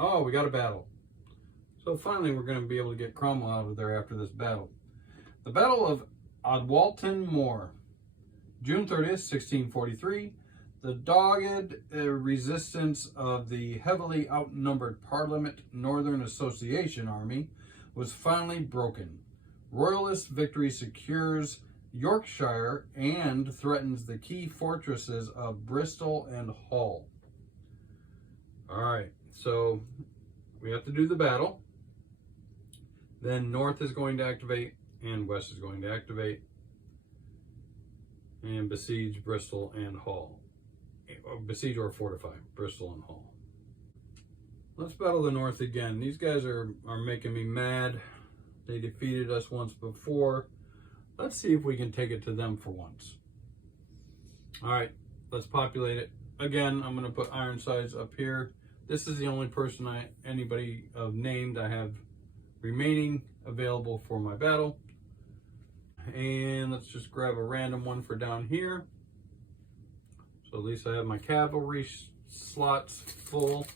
Oh, we got a battle. So finally we're going to be able to get Cromwell out of there after this battle. The Battle of Adwalton Moor, June 30th, 1643. The dogged resistance of the heavily outnumbered Parliament Northern Association Army was finally broken. Royalist victory secures Yorkshire and threatens the key fortresses of Bristol and Hull. All right, so we have to do the battle. Then North is going to activate and West is going to activate and besiege Bristol and Hull. Besiege or fortify Bristol and Hull. Let's battle the North again. These guys are making me mad. They defeated us once before. Let's see if we can take it to them for once. All right, let's populate it. Again, I'm going to put Ironsides up here. This is the only person anybody named I have remaining available for my battle. And let's just grab a random one for down here. So at least I have my cavalry slots full.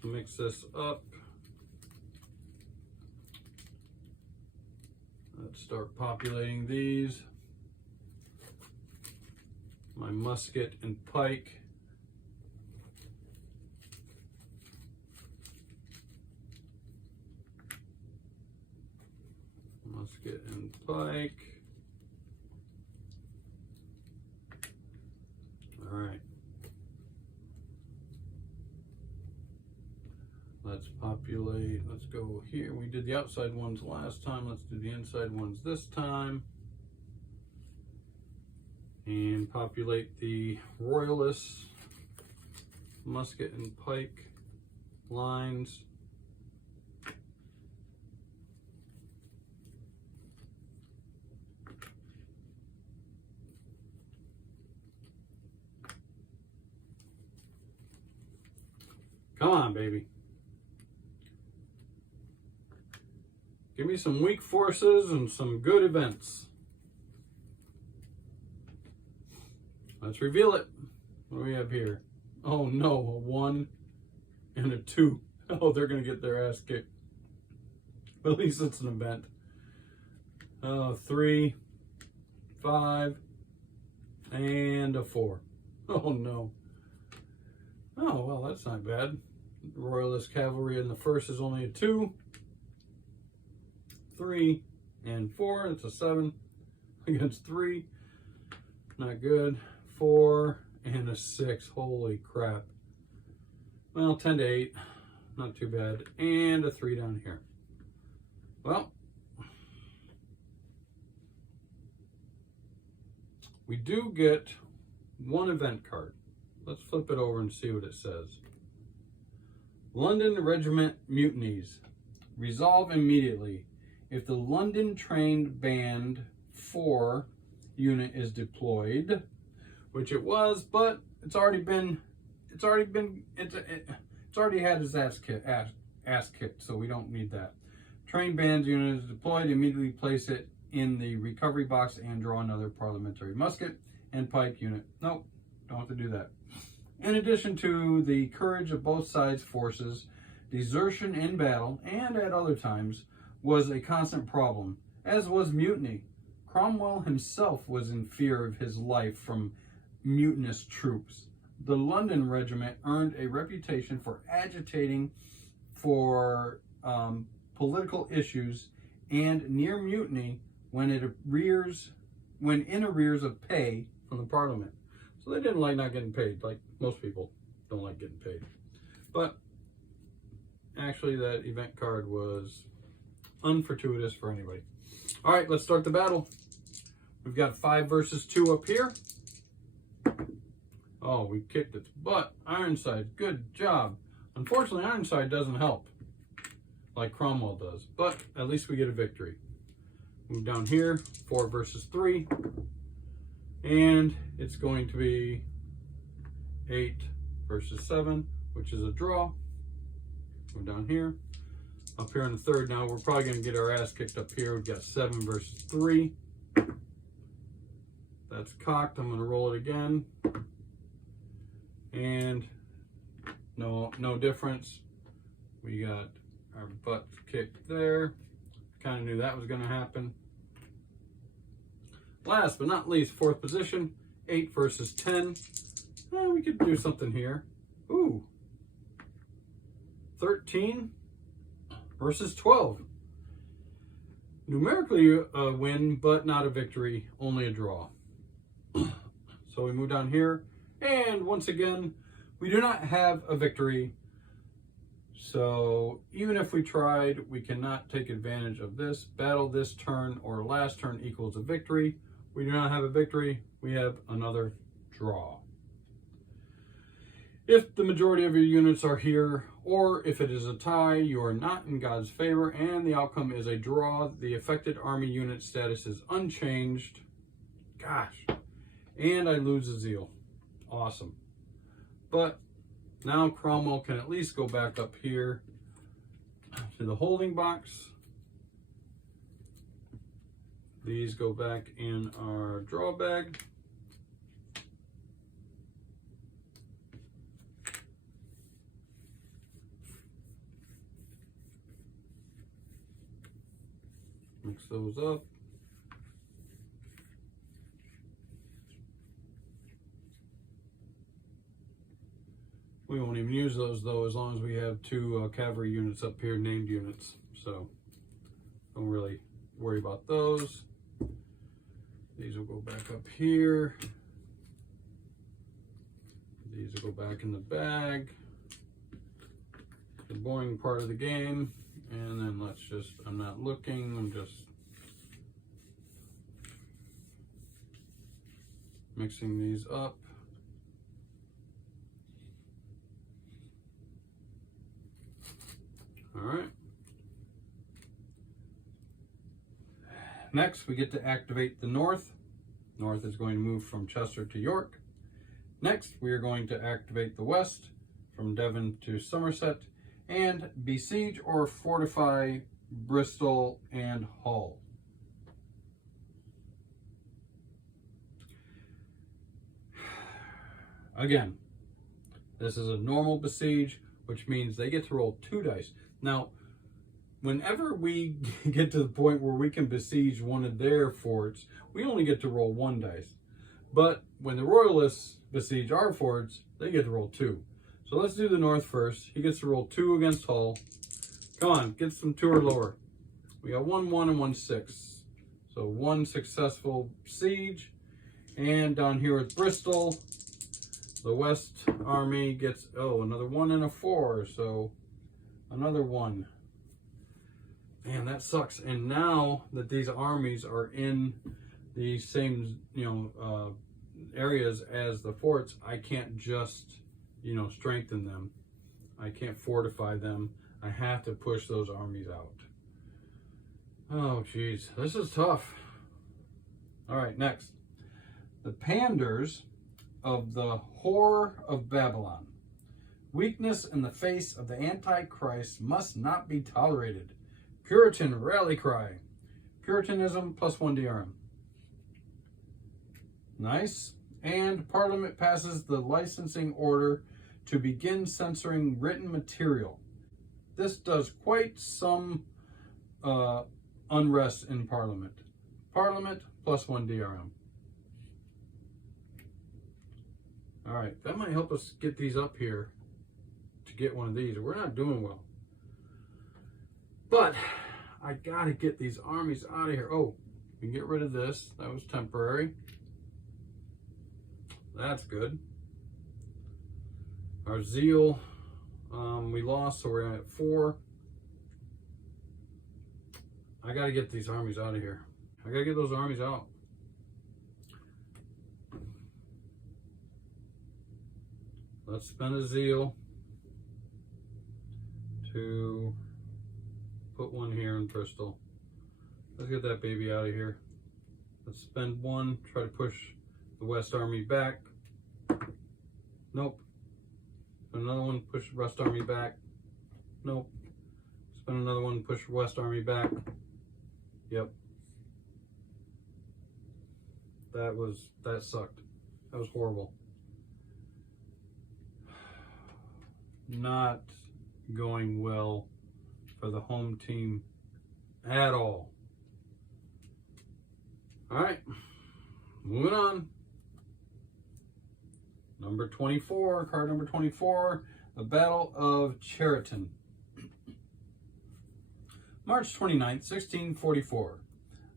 So mix this up. Let's start populating these. My musket and pike. Musket and pike. All right. Let's populate. Let's go here. We did the outside ones last time. Let's do the inside ones this time. And populate the Royalists, musket and pike lines. Come on, baby. Give me some weak forces and some good events. Let's reveal it. What do we have here? Oh no, a 1 and a 2. Oh, they're going to get their ass kicked. But at least it's an event. 3, 5, and a 4. Oh no. Oh, well, that's not bad. Royalist cavalry in the first is only a 2. 3 and 4, it's a 7 against 3. Not good. 4 and a 6. Holy crap. Well, 10 to 8. Not too bad. And a 3 down here. Well, we do get one event card. Let's flip it over and see what it says. London Regiment mutinies. Resolve immediately. If the London Trained Band 4 unit is deployed, which it was, but it's already had its ass kicked, so we don't need that. Trained Bands unit is deployed, immediately place it in the recovery box and draw another parliamentary musket and pike unit. Nope, don't have to do that. In addition to the courage of both sides' forces, desertion in battle and at other times was a constant problem, as was mutiny. Cromwell himself was in fear of his life from mutinous troops. The London Regiment earned a reputation for agitating for political issues and near mutiny when in arrears of pay from the Parliament. So they didn't like not getting paid, like most people don't like getting paid. But actually that event card was unfortuitous for anybody. All right, let's start the battle. We've got 5 versus 2 up here. Oh, we kicked its butt. Ironside, good job. Unfortunately, Ironside doesn't help like Cromwell does, but at least we get a victory. Move down here, 4 versus 3. And it's going to be 8 versus 7, which is a draw. Go down here. Up here in the third now, we're probably going to get our ass kicked up here. We've got 7 versus 3. That's cocked. I'm going to roll it again. And No difference. We got our butt kicked there. Kind of knew that was going to happen. Last but not least, fourth position, 8 versus 10. We could do something here. Ooh. 13 versus 12. Numerically a win, but not a victory, only a draw. So we move down here, and once again, we do not have a victory. So even if we tried, we cannot take advantage of this. Battle this turn or last turn equals a victory. We do not have a victory. We have another draw. If the majority of your units are here, or if it is a tie, you are not in God's favor, and the outcome is a draw. The affected army unit status is unchanged. Gosh. And I lose a zeal. Awesome. But now Cromwell can at least go back up here to the holding box. These go back in our draw bag. Mix those up. We won't even use those though, as long as we have 2 cavalry units up here, named units. So don't really worry about those. These will go back up here. These will go back in the bag. The boring part of the game. And then let's just, I'm not looking, I'm just mixing these up. All right. Next, we get to activate the north. North is going to move from Chester to York. Next, we are going to activate the west from Devon to Somerset and besiege or fortify Bristol and Hull. Again, this is a normal besiege, which means they get to roll 2 dice. Now, whenever we get to the point where we can besiege one of their forts, we only get to roll 1 dice. But when the Royalists besiege our forts, they get to roll 2. So let's do the north first. He gets to roll 2 against Hull. Come on, get some 2 or lower. We got 1, 1, and 1, 6. So 1 successful siege. And down here with Bristol, the West Army gets, another 1 and a 4. So another 1. Man, that sucks. And now that these armies are in the same, areas as the forts, I can't just, strengthen them. I can't fortify them. I have to push those armies out. Oh, geez. This is tough. All right, next. The Panders of the Whore of Babylon. Weakness in the face of the Antichrist must not be tolerated. Puritan rally cry. Puritanism +1 DRM. Nice. And Parliament passes the licensing order to begin censoring written material. This does quite some unrest in Parliament. Parliament +1 DRM. All right, that might help us get these up here to get one of these. We're not doing well. But I gotta get these armies out of here. Oh, we can get rid of this. That was temporary. That's good. Our zeal, we lost, so we're at 4. I gotta get these armies out of here. I gotta get those armies out. Let's spend a zeal to put 1 here in Bristol. Let's get that baby out of here. Let's spend 1, try to push the West Army back. Nope. Spend another 1, push the West Army back. Nope. Spend another 1, push the West Army back. Yep. That sucked. That was horrible. not going well for the home team at all. All right, moving on. Number 24, card number 24, the Battle of Cheriton. March 29th, 1644.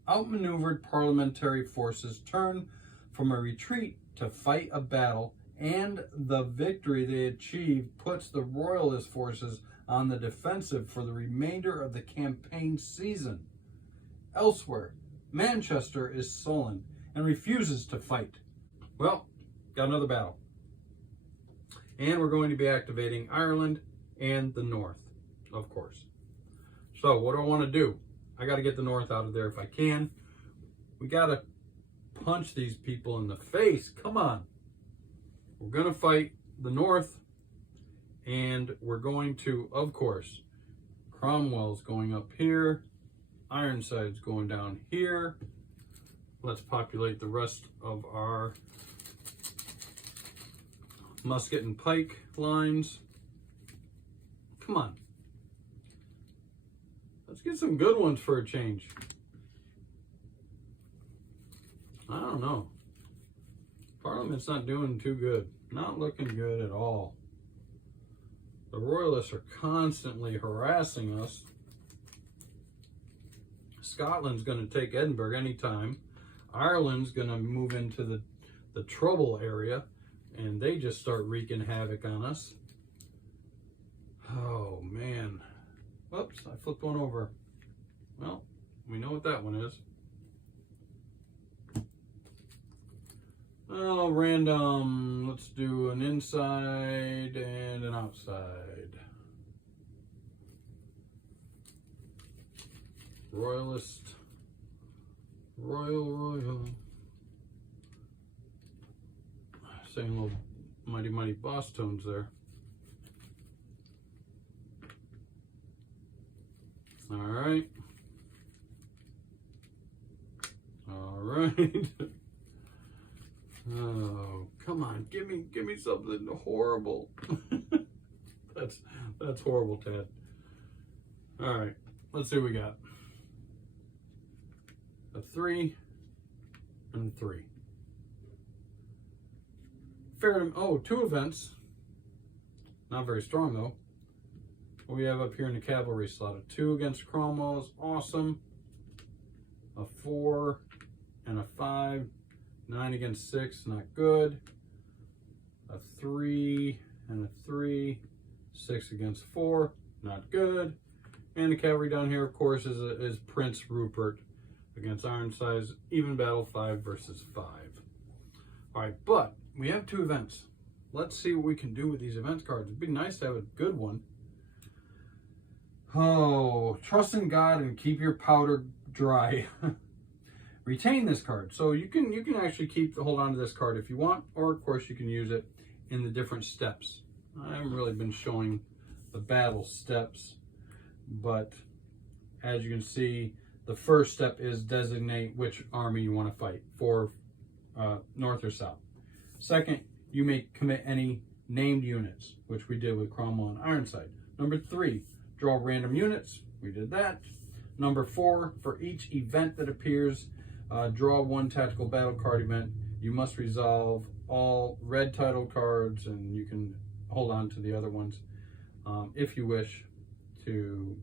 Outmaneuvered parliamentary forces turn from a retreat to fight a battle, and the victory they achieved puts the royalist forces on the defensive for the remainder of the campaign season. Elsewhere, Manchester is sullen and refuses to fight. Well, got another battle. And we're going to be activating Ireland and the North, of course. So what do I want to do? I got to get the North out of there if I can. We got to punch these people in the face. Come on. We're going to fight the North, and we're going to, of course, Cromwell's going up here. Ironside's going down here. Let's populate the rest of our musket and pike lines. Come on. Let's get some good ones for a change. I don't know. Parliament's not doing too good. Not looking good at all. The Royalists are constantly harassing us. Scotland's going to take Edinburgh anytime. Ireland's going to move into the trouble area, and they just start wreaking havoc on us. Oh, man. Whoops, I flipped one over. Well, we know what that one is. Oh, random. Let's do an inside and an outside. Royalist. Royal. Saying little mighty boss tones there. All right. Oh, come on, give me something horrible. That's horrible, Ted. All right, let's see what we got. A 3 and a 3. Two events. Not very strong though. What we have up here in the cavalry slot: a 2 against Cromwell is awesome. A 4 and a 5. 9 against 6, not good. A 3 and a 3. 6 against 4, not good. And the cavalry down here, of course, is Prince Rupert against Ironsides. Even battle, 5 versus 5. All right, but we have 2 events. Let's see what we can do with these events cards. It'd be nice to have a good one. Oh, trust in God and keep your powder dry. Retain this card. So you can actually hold on to this card if you want, or of course you can use it in the different steps. I haven't really been showing the battle steps, but as you can see, the first step is designate which army you want to fight for, north or south. Second, you may commit any named units, which we did with Cromwell and Ironside. Number 3, draw random units. We did that. Number 4, for each event that appears, draw 1 tactical battle card event. You must resolve all red title cards, and you can hold on to the other ones. If you wish to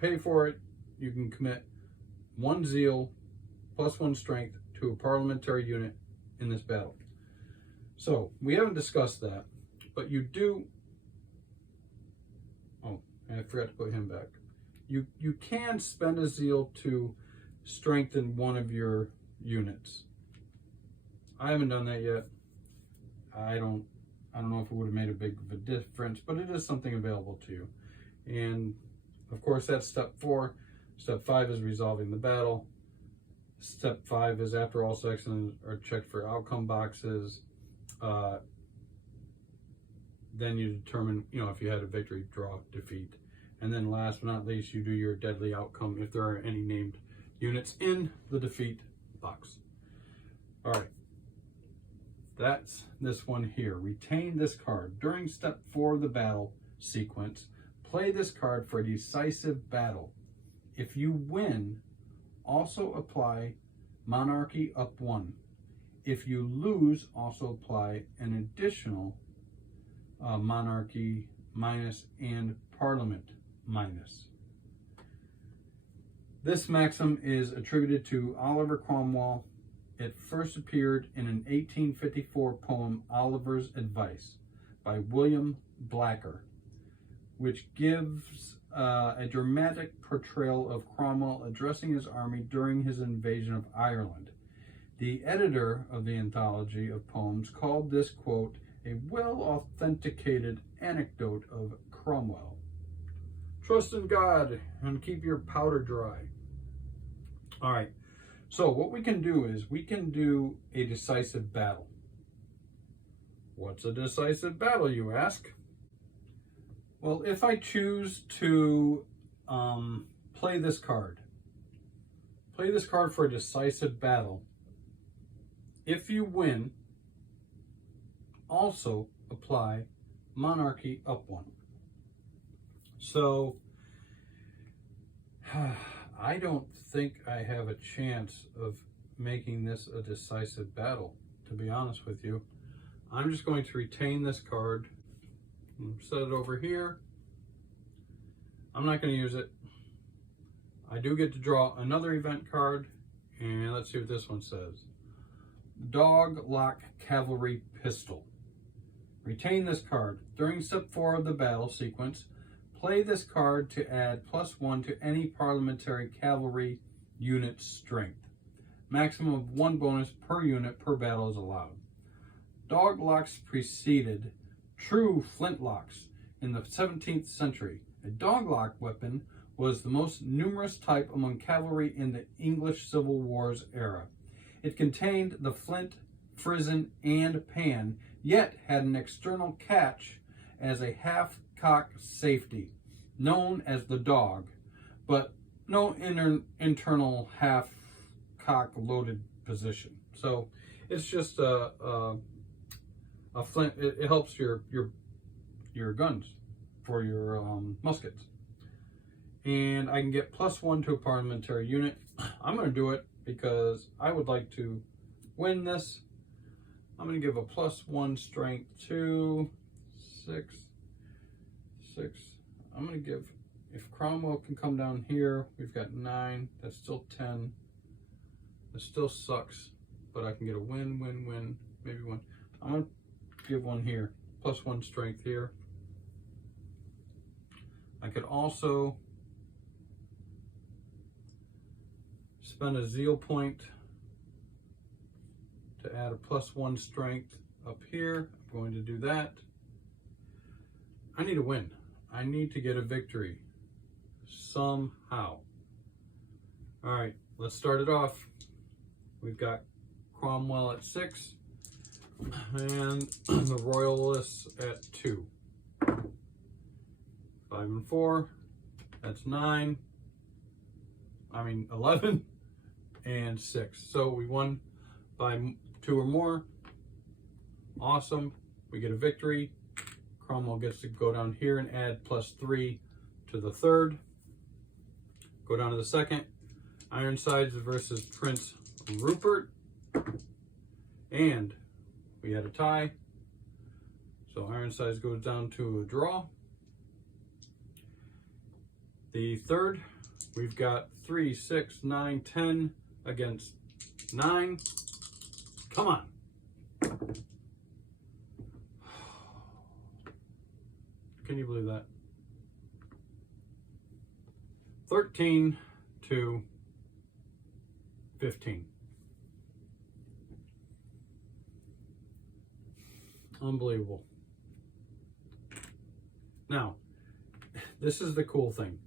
pay for it, you can commit 1 zeal plus 1 strength to a parliamentary unit in this battle. So we haven't discussed that, but you do. Oh, and I forgot to put him back. You can spend a zeal to strengthen one of your units. I haven't done that yet. I don't know if it would have made a big of a difference, but it is something available to you. And of course, that's step 4. Step 5 is resolving the battle. Step 5 is after all sections are checked for outcome boxes. Then you determine, if you had a victory, draw, defeat. And then last but not least, you do your deadly outcome if there are any named units in the defeat box. All right. That's this one here. Retain this card. During step 4 of the battle, sequence, play this card for a decisive battle. If you win, also apply monarchy up 1. If you lose, also apply an additional monarchy minus and parliament minus. This maxim is attributed to Oliver Cromwell. It first appeared in an 1854 poem, Oliver's Advice, by William Blacker, which gives a dramatic portrayal of Cromwell addressing his army during his invasion of Ireland. The editor of the anthology of poems called this quote a well-authenticated anecdote of Cromwell. Trust in God and keep your powder dry. All right, so what we can do is we can do a decisive battle. What's a decisive battle, you ask? Well, if I choose to play this card for a decisive battle, if you win, also apply monarchy up 1. So, I don't think I have a chance of making this a decisive battle, to be honest with you. I'm just going to retain this card, set it over here. I'm not going to use it. I do get to draw another event card, and let's see what this one says. Dog Lock Cavalry Pistol. Retain this card. During step 4 of the battle sequence, play this card to add +1 to any parliamentary cavalry unit's strength. Maximum of 1 bonus per unit per battle is allowed. Dog locks preceded true flintlocks in the 17th century. A doglock weapon was the most numerous type among cavalry in the English Civil War's era. It contained the flint, frizzen, and pan, yet had an external catch as a half-cock safety, known as the dog, but no internal half-cock loaded position. So it's just a flint. It helps your guns for your muskets. And I can get +1 to a parliamentary unit. I'm going to do it because I would like to win this. I'm going to give a +1 strength to 6. I'm going to give, if Cromwell can come down here, we've got 9. That's still 10. That still sucks, but I can get a win, maybe 1. I'm going to give 1 here, +1 strength here. I could also spend a zeal point to add a +1 strength up here. I'm going to do that. I need a win. I need to get a victory somehow. All right, let's start it off. We've got Cromwell at 6 and the Royalists at 2. 5 and 4, that's 11 and 6. So we won by 2 or more. Awesome. We get a victory. Cromwell gets to go down here and add +3 to the 3rd. Go down to the 2nd. Ironsides versus Prince Rupert. And we had a tie. So Ironsides goes down to a draw. The 3rd, we've got 3, 6, 9, 10 against 9. Come on. Can you believe that? 13 to 15. Unbelievable. Now, this is the cool thing.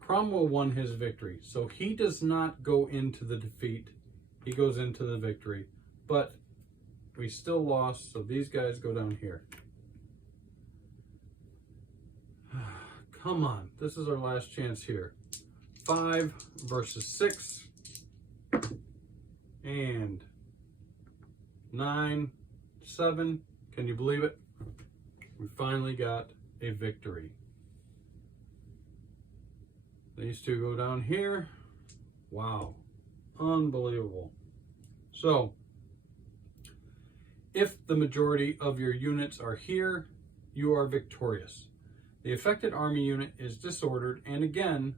Cromwell won his victory, so he does not go into the defeat. He goes into the victory. But we still lost, so these guys go down here. Come on, this is our last chance here. 5 versus 6. And 9, 7. Can you believe it? We finally got a victory. These two go down here. Wow, unbelievable. So, if the majority of your units are here, you are victorious. The affected army unit is disordered and again,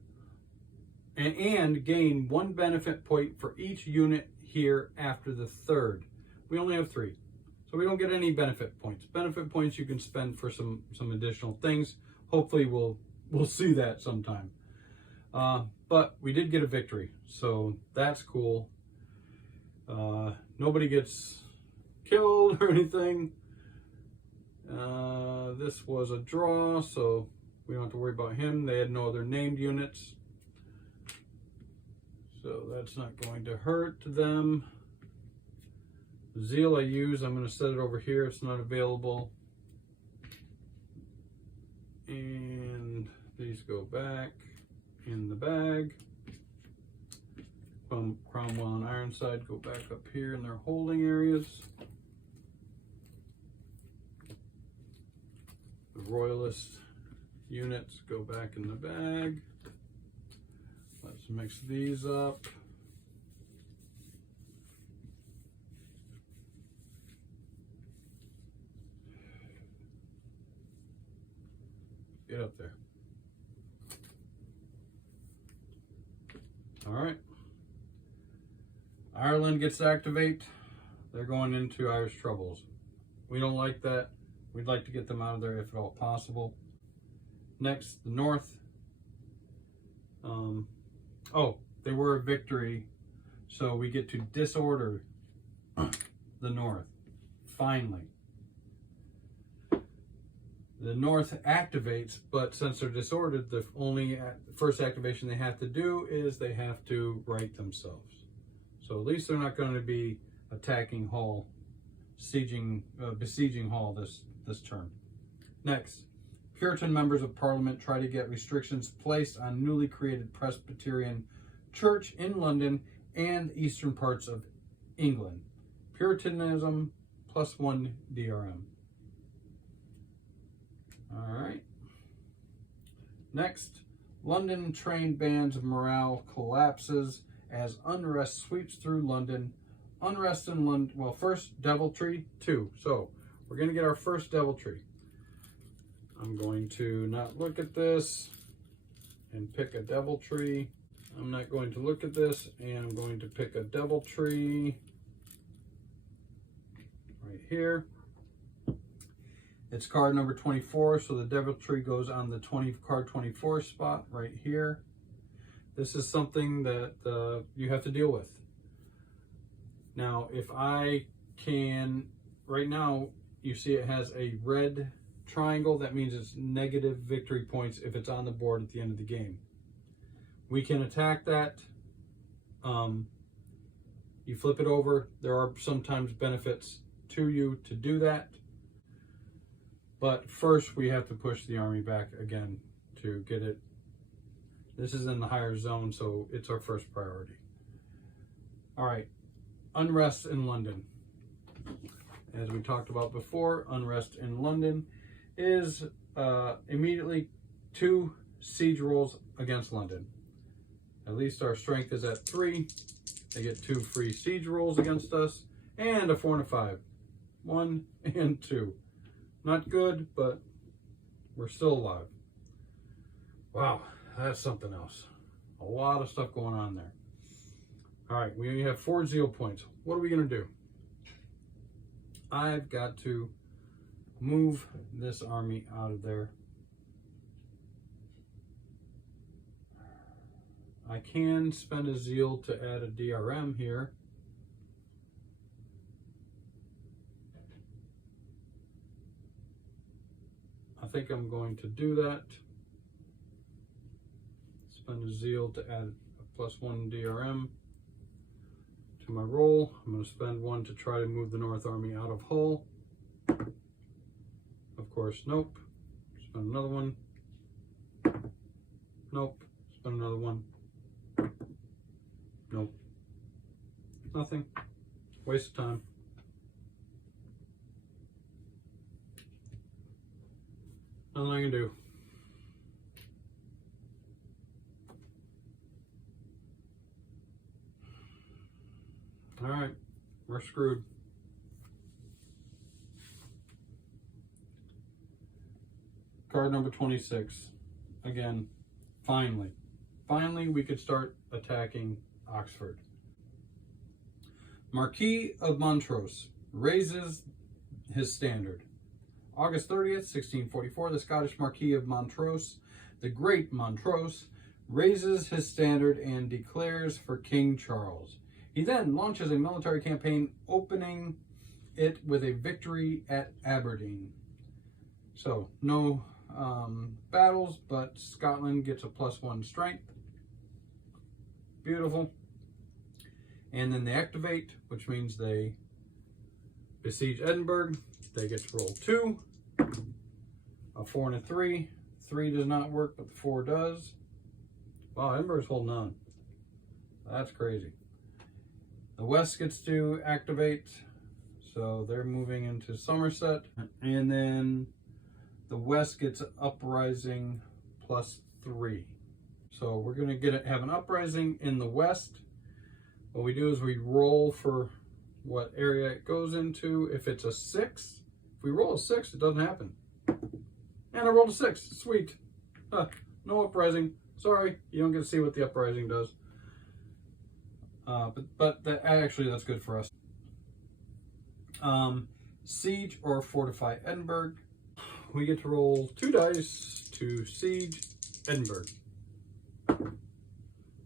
and gain 1 benefit point for each unit here after the third. We only have 3, so we don't get any benefit points. Benefit points you can spend for some additional things. Hopefully we'll see that sometime. But we did get a victory, so that's cool. Nobody gets killed or anything. This was a draw, so we don't have to worry about him. They had no other named units, so that's not going to hurt them. Zeal I use, I'm going to set it over here. It's not available. And these go back in the bag. Cromwell and Ironside go back up here in their holding areas. The Royalist units go back in the bag. Let's mix these up. Get up there. All right. Ireland gets to activate. They're going into Irish troubles. We don't like that. We'd like to get them out of there if at all possible. Next, the North. Oh, they were a victory, so we get to disorder the North. Finally. The North activates, but since they're disordered, the only first activation they have to do is they have to right themselves. So at least they're not going to be attacking Hull, besieging Hull this term. Next, Puritan members of Parliament try to get restrictions placed on newly created Presbyterian Church in London and eastern parts of England. Puritanism +1 DRM. All right. Next, London train bands of morale collapses as unrest sweeps through London. Unrest in London. Well, first, deviltry 2. So we're going to get our first deviltry. I'm going to not look at this and pick a deviltry. I'm not going to look at this and I'm going to pick a deviltry right here. It's card number 24, so the deviltry goes on the card 24 spot right here. This is something that you have to deal with. Now, if I can, right now, you see it has a red triangle. That means it's negative victory points if it's on the board at the end of the game. We can attack that. You flip it over. There are sometimes benefits to you to do that. But first, we have to push the army back again to get it. This is in the higher zone, so it's our first priority. All right, unrest in London. As we talked about before, unrest in London is immediately 2 siege rolls against London. At least our strength is at 3. They get 2 free siege rolls against us, and a 4 and a 5. 1 and 2. Not good, but we're still alive. Wow, that's something else. A lot of stuff going on there. All right, we only have 4 zeal points. What are we going to do? I've got to move this army out of there. I can spend a zeal to add a DRM here. I think I'm going to do that. Spend a zeal to add a +1 DRM to my roll. I'm going to spend 1 to try to move the North Army out of Hull. Of course, nope. Spend another 1. Nope. Spend another 1. Nope. Nothing. Waste of time. Nothing I can do. All right, we're screwed. Card number 26. Again, finally we could start attacking Oxford. Marquis of Montrose raises his standard. August 30th, 1644, the Scottish Marquis of Montrose, the Great Montrose, raises his standard and declares for King Charles. He then launches a military campaign, opening it with a victory at Aberdeen. So, no battles, but Scotland gets a +1 strength. Beautiful. And then they activate, which means they besiege Edinburgh. They get to roll 2. A 4 and a 3. 3 does not work, but the 4 does. Wow, Edinburgh's holding on. That's crazy. The West gets to activate, so they're moving into Somerset. And then the West gets uprising +3. So we're going to have an uprising in the West. What we do is we roll for what area it goes into. If it's a 6, if we roll a 6, it doesn't happen. And I rolled a 6. Sweet. No uprising. Sorry, you don't get to see what the uprising does. Actually, that's good for us. Siege or fortify Edinburgh. We get to roll 2 dice to siege Edinburgh.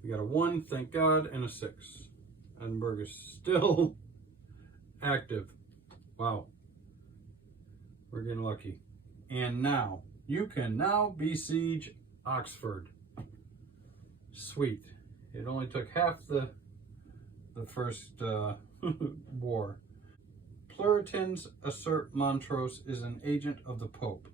We got a 1, thank God, and a 6. Edinburgh is still active. Wow. We're getting lucky. And now, you can now besiege Oxford. Sweet. It only took half the first war. Puritans assert Montrose is an agent of the Pope.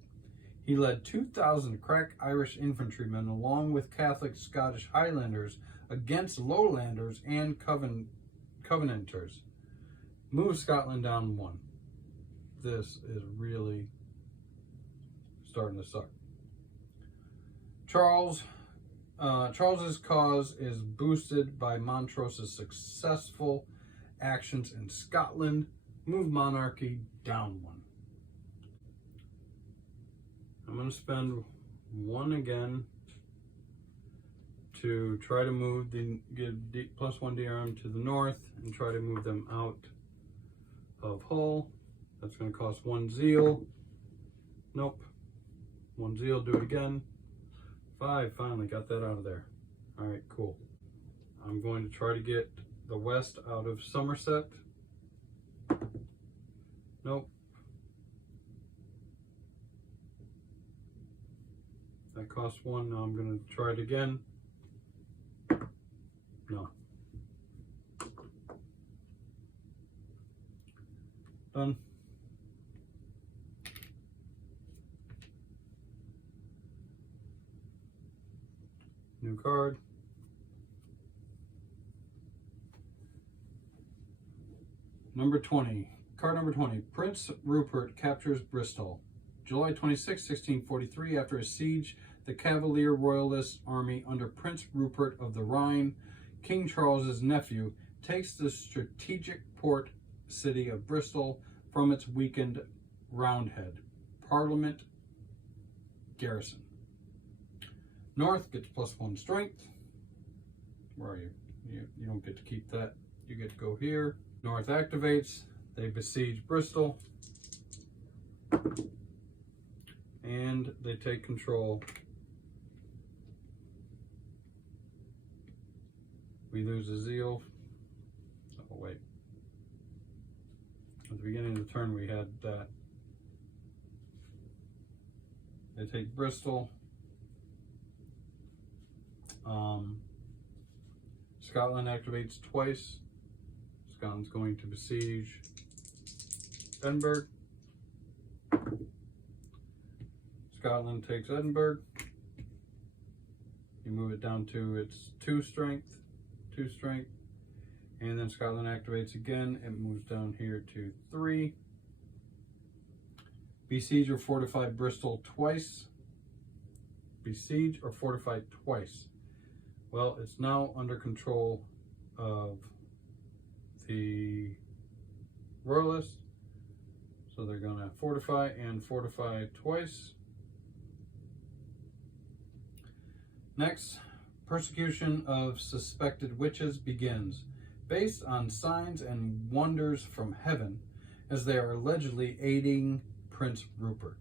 He led 2,000 crack Irish infantrymen along with Catholic Scottish Highlanders against Lowlanders and Covenanters. Move Scotland down 1. This is really starting to suck. Charles's cause is boosted by Montrose's successful actions in Scotland. Move monarchy down 1. I'm going to spend 1 again to try to move give +1 DRM to the north and try to move them out of Hull. That's going to cost 1 zeal. Nope. 1 zeal, do it again. 5, finally got that out of there. All right, cool. I'm going to try to get the West out of Somerset. Nope. That costs 1. Now I'm going to try it again. No. Done. New card. Number 20. Card number 20. Prince Rupert captures Bristol. July 26, 1643, after a siege, the Cavalier Royalist army under Prince Rupert of the Rhine, King Charles's nephew, takes the strategic port city of Bristol from its weakened Roundhead Parliament garrison. North gets +1 strength. Where are you? You don't get to keep that. You get to go here. North activates. They besiege Bristol. And they take control. We lose a zeal. Oh, wait. At the beginning of the turn, we had that. They take Bristol. Scotland activates twice. Scotland's going to besiege Edinburgh. Scotland takes Edinburgh. You move it down to its 2 strength, and then Scotland activates again. It moves down here to 3. Besiege or fortify Bristol twice. Besiege or fortify twice. Well, it's now under control of the Royalists. So they're going to fortify and fortify twice. Next, persecution of suspected witches begins, based on signs and wonders from heaven, as they are allegedly aiding Prince Rupert.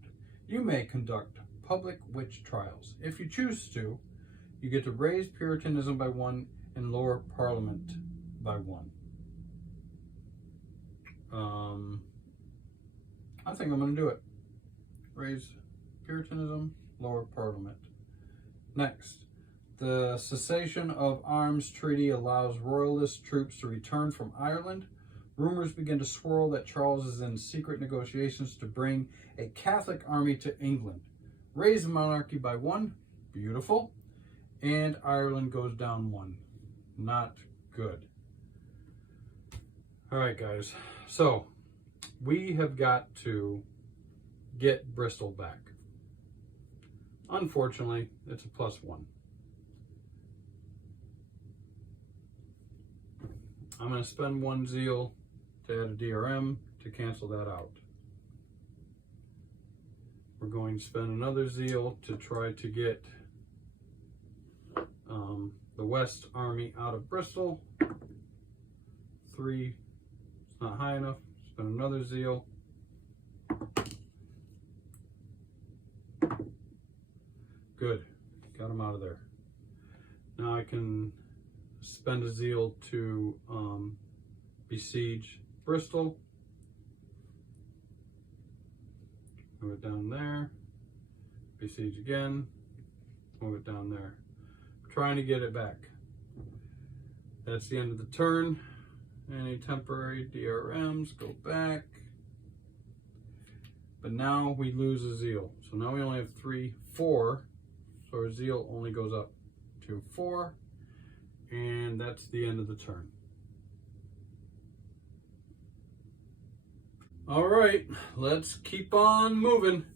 You may conduct public witch trials. If you choose to, you get to raise Puritanism by 1 and lower Parliament by 1. I think I'm going to do it. Raise Puritanism, lower Parliament. Next, the cessation of arms treaty allows Royalist troops to return from Ireland. Rumors begin to swirl that Charles is in secret negotiations to bring a Catholic army to England. Raise the monarchy by 1. Beautiful. And Ireland goes down 1. Not good. All right, guys. So we have got to get Bristol back. Unfortunately, it's a +1. I'm going to spend 1 zeal to add a DRM to cancel that out. We're going to spend another zeal to try to get the West Army out of Bristol. 3, it's not high enough. Spend another zeal. Good, got them out of there. Now I can spend a zeal to besiege Bristol. Move it down there. Besiege again. Move it down there. Trying to get it back. That's the end of the turn. Any temporary DRMs go back. But now we lose a zeal. So now we only have 3, 4. So our zeal only goes up to 4. And that's the end of the turn. All right, let's keep on moving.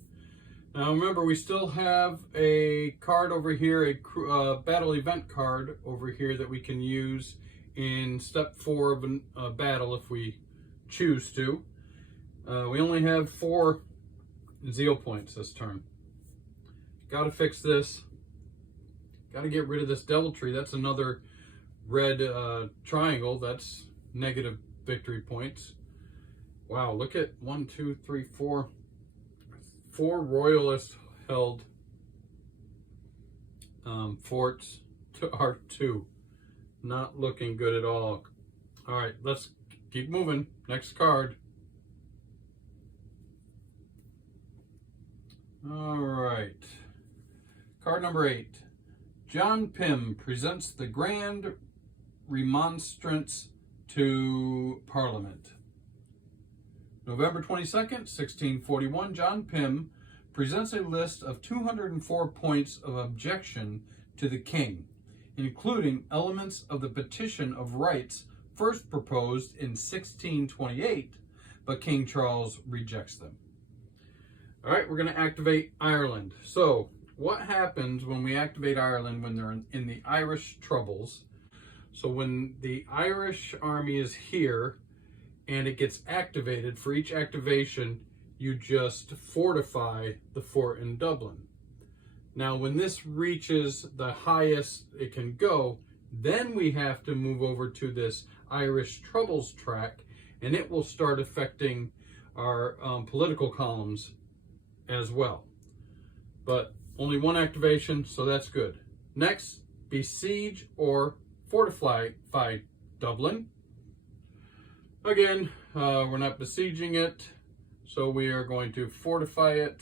Now remember, we still have a card over here, a battle event card over here that we can use in step 4 of a battle if we choose to. We only have 4 zeal points this turn. Got to fix this. Got to get rid of this deviltry. That's another red triangle. That's negative victory points. Wow, look at 1, 2, 3, 4. 4 Royalist held forts to our 2. Not looking good at all. All right, let's keep moving. Next card. All right. Card number 8. John Pym presents the Grand Remonstrance to Parliament. November 22nd, 1641, John Pym presents a list of 204 points of objection to the king, including elements of the Petition of Rights first proposed in 1628, but King Charles rejects them. All right, we're going to activate Ireland. So what happens when we activate Ireland when they're in the Irish Troubles? So when the Irish army is here, and it gets activated, for each activation, you just fortify the fort in Dublin. Now, when this reaches the highest it can go, then we have to move over to this Irish Troubles track, and it will start affecting our political columns as well. But only 1 activation, so that's good. Next, besiege or fortify Dublin. Again, we're not besieging it, so we are going to fortify it,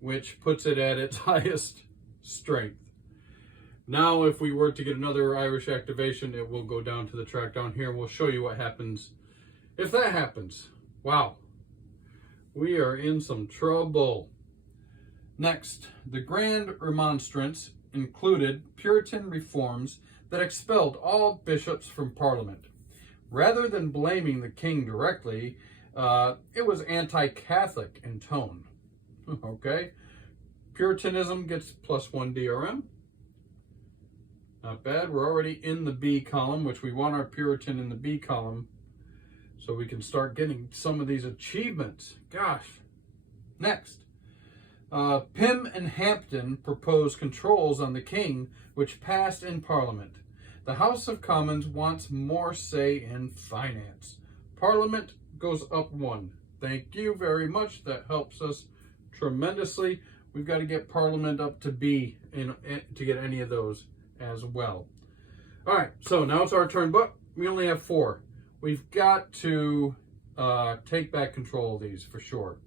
which puts it at its highest strength. Now, if we were to get another Irish activation, it will go down to the track down here. We'll show you what happens if that happens. Wow, we are in some trouble. Next, the Grand Remonstrance included Puritan reforms that expelled all bishops from Parliament. Rather than blaming the king directly, It was anti-Catholic in tone. Okay. Puritanism gets +1 DRM. Not bad. We're already in the B column, which we want our Puritan in the B column so we can start getting some of these achievements. Gosh. Next. Pym and Hampden proposed controls on the king, which passed in Parliament. The House of Commons wants more say in finance. Parliament goes up 1. Thank you very much. That helps us tremendously. We've got to get Parliament up to B to get any of those as well. All right, so now it's our turn, but we only have 4. We've got to take back control of these for sure.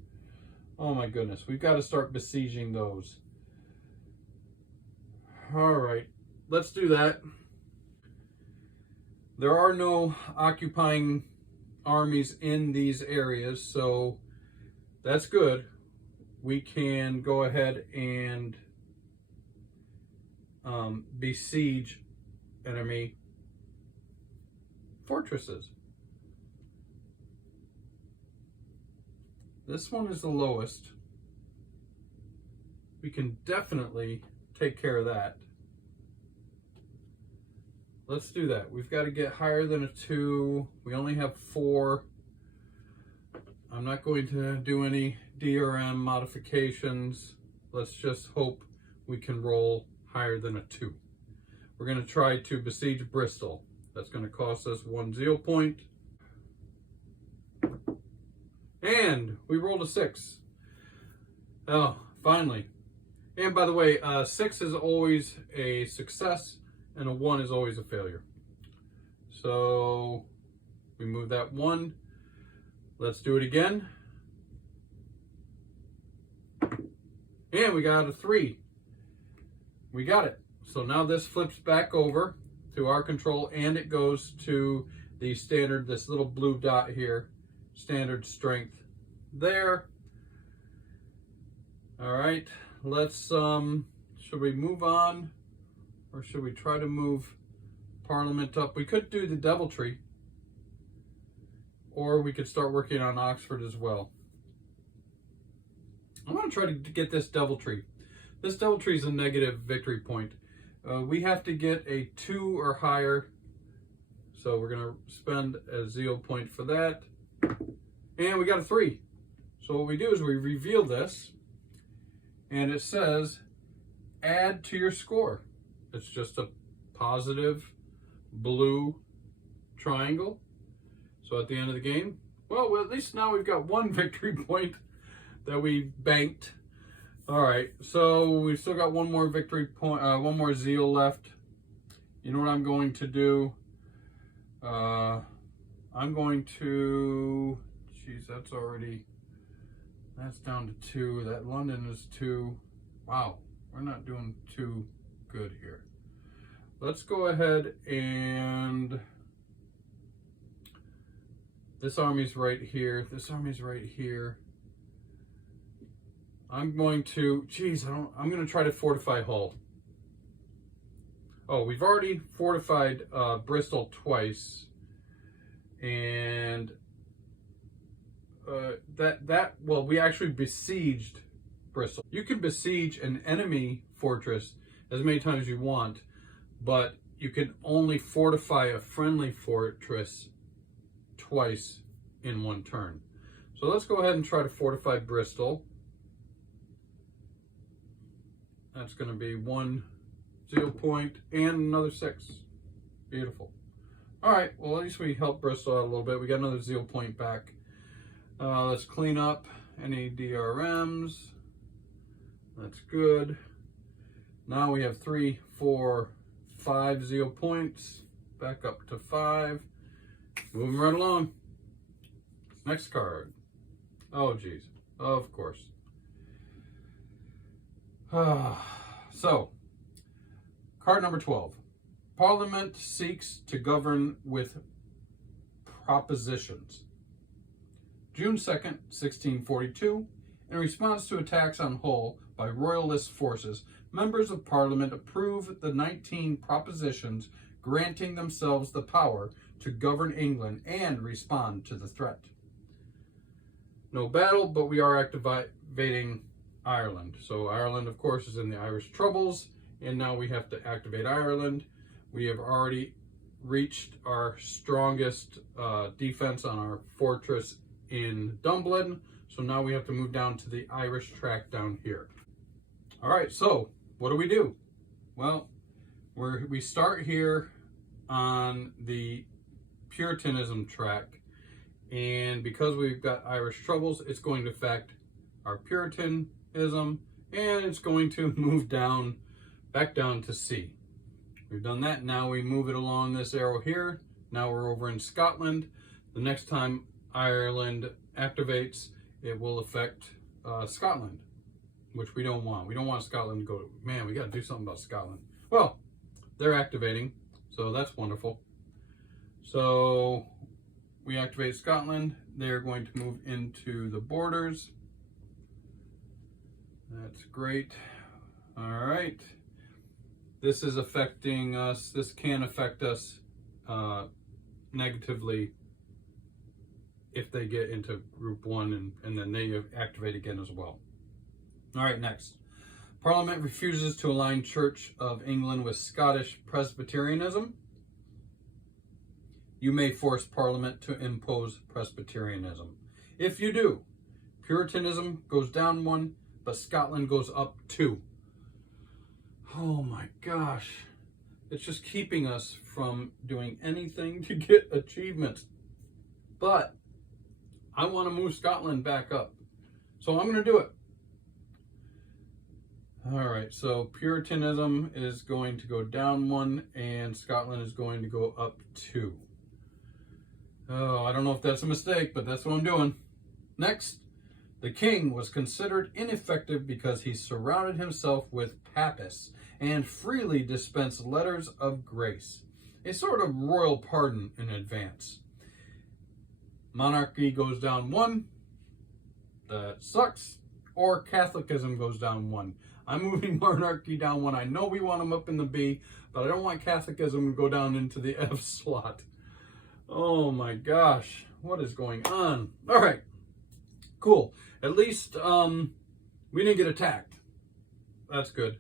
Oh my goodness, we've got to start besieging those. All right, let's do that. There are no occupying armies in these areas, so that's good. We can go ahead and besiege enemy fortresses. This one is the lowest. We can definitely take care of that. Let's do that. We've got to get higher than a 2. We only have 4. I'm not going to do any DRM modifications. Let's just hope we can roll higher than a 2. We're going to try to besiege Bristol. That's going to cost us 1 zeal point. And we rolled a 6. Oh, finally. And by the way, 6 is always a success and a 1 is always a failure. So we move that 1. Let's do it again. And we got a 3. We got it. So now this flips back over to our control and it goes to the standard, this little blue dot here, standard strength there. All right, let's, should we move on or should we try to move Parliament up? We could do the Deviltry, or we could start working on Oxford as well. I want to try to get this Deviltry. This Deviltry is a negative victory point. We have to get a 2 or higher, so we're going to spend a zeal point for that. And we got a 3. So what we do is we reveal this, and it says, add to your score. It's just a positive blue triangle. So at the end of the game, well, at least now we've got 1 victory point that we banked. All right, so we've still got 1 more victory point, 1 more zeal left. You know what I'm going to do? I'm going to, geez, that's down to 2. That London is 2. Wow, we're not doing too good here. Let's go ahead and this army's right here. This army's right here. I'm going to, I'm going to try to fortify Hull. Oh, we've already fortified Bristol twice. And well, we actually besieged Bristol. You can besiege an enemy fortress as many times as you want, but you can only fortify a friendly fortress twice in 1 turn. So let's go ahead and try to fortify Bristol. That's going to be 1 zeal point and another 6. Beautiful. All right, well, at least we helped Bristol out a little bit. We got another zeal point back. Let's clean up any DRMs. That's good. Now we have 3, 4, 5 zeal points. Back up to 5. Moving right along. Next card. Oh, geez. Of course. So, card number 12. Parliament seeks to govern with propositions. June 2nd, 1642, in response to attacks on Hull by Royalist forces, members of Parliament approved the 19 propositions granting themselves the power to govern England and respond to the threat. no battle, but we are activating Ireland. So Ireland, of course, is in the Irish Troubles, and now we have to activate Ireland. We have already reached our strongest defense on our fortress in Dublin, so now we have to move down to the Irish track down here. All right, so what do? Well, we start here on the Puritanism track, and because we've got Irish Troubles, it's going to affect our Puritanism, and it's going to move down, back down to C. We've done that. Now we move it along this arrow here. Now we're over in Scotland. The next time Ireland activates, it will affect Scotland, which we don't want. We don't want Scotland to go, man, we got to do something about Scotland. Well, they're activating, so that's wonderful. So we activate Scotland. They're going to move into the borders. That's great. All right. This is affecting us. This can affect us negatively if they get into group 1 and then they activate again as well. All right, next. Parliament refuses to align Church of England with Scottish Presbyterianism. You may force Parliament to impose Presbyterianism. If you do, Puritanism goes down 1, but Scotland goes up 2. Oh my gosh. It's just keeping us from doing anything to get achievements. But I want to move Scotland back up. So I'm going to do it. All right, so Puritanism is going to go down 1 and Scotland is going to go up 2. Oh, I don't know if that's a mistake, but that's what I'm doing. Next, the king was considered ineffective because he surrounded himself with papists and freely dispensed letters of grace, a sort of royal pardon in advance. Monarchy goes down 1. That sucks. Or Catholicism goes down 1. I'm moving monarchy down 1. I know we want them up in the B, but I don't want Catholicism to go down into the F slot. Oh my gosh, what is going on? All right, cool. At least we didn't get attacked. That's good.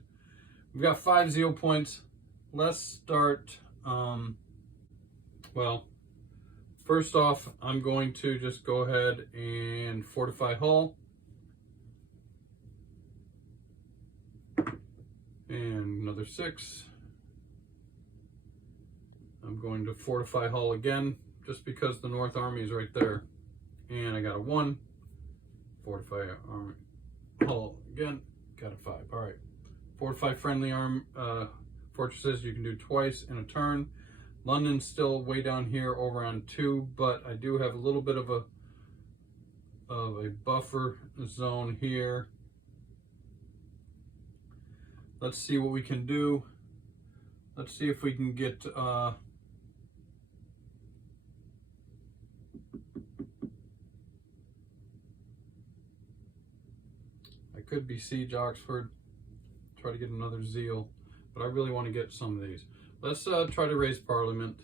We've got 5 zeal points. Let's start, well, first off, I'm going to just go ahead and fortify Hull. And another 6. I'm going to fortify Hull again, just because the North Army is right there. And I got a 1. Fortify Army Hull again. Got a 5. All right. Fortify friendly fortresses. You can do twice in a turn. London's still way down here over on 2, but I do have a little bit of a buffer zone here. Let's see what we can do. Let's see if we can get I could besiege Oxford, try to get another zeal, but I really want to get some of these. Let's try to raise Parliament.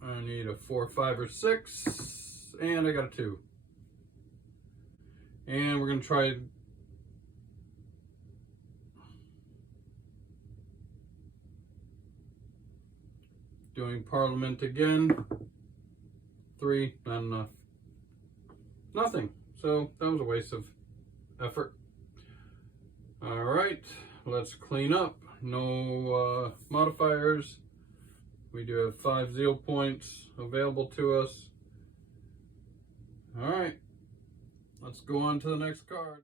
I need a 4, 5, or 6, and I got a 2. And we're going to try doing Parliament again. 3, not enough. Nothing. So that was a waste of effort. All right, let's clean up. No modifiers. We do have 5 zeal points available to us. All right, let's go on to the next card.